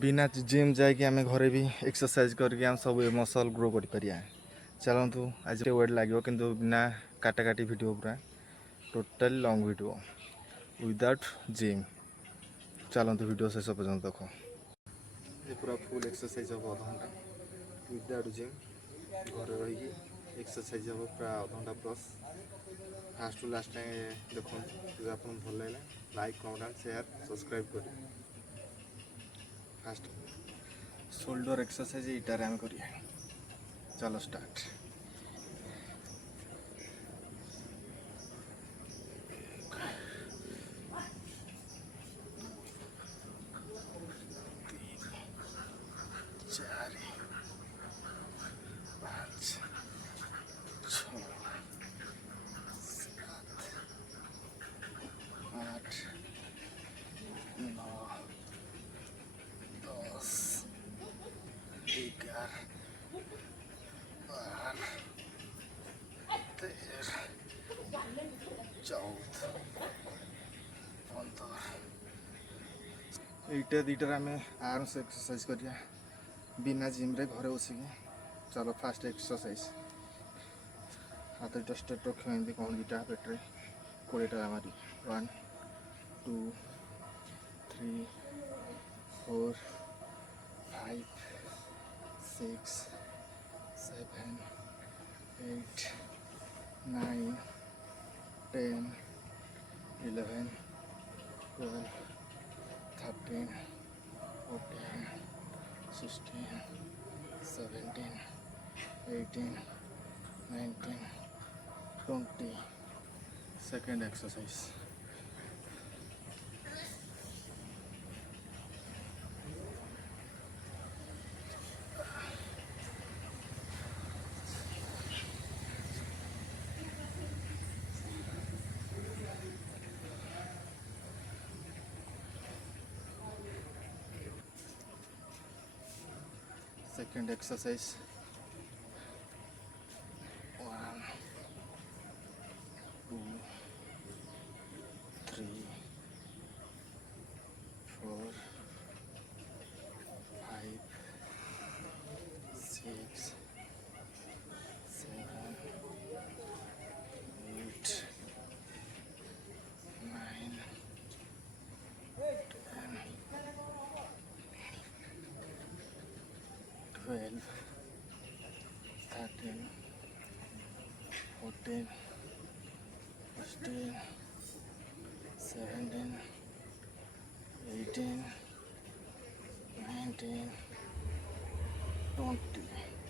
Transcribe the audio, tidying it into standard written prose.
बिना जिम जाकि आम घरे भी एक्सरसाइज करके आम सब मसल ग्रो कर चलतु आज वेट लगे कि बिना काटाकाटी वीडियो पूरा total long video without gym. चलतु वीडियो शेष पर्यटन देख। ये पूरा फुल एक्सरसाइज हम आधा घंटा विदाउट जिम घर रही एक्सरसाइज हम पूरा आधा घंटा plus. Fast to last time देखो आप भल लगे लाइक कमेंट शेयर सब्सक्राइब कर। फास्ट शोल्डर एक्सरसाइज इटार आम करिए। चलो स्टार्ट। चार पाँच छः आठ नौ 10 11 12 13 14 15 एटा दुईटार आम आराम से एक्सरसाइज करिया बिना जिम रे घरे बसिकी। चलो फास्ट एक्सरसाइज हाथ दुटा स्ट्रेट रख कौन दुटा पेट्रे 20टा मारी 1 2 3 4 5 6 7 8 9 10 11 12 13 14 16 17 18 19 20 second exercise। Second exercise 1 2 3 4 5 6 7 8 9 10 12 13 14 15 17 18 19 20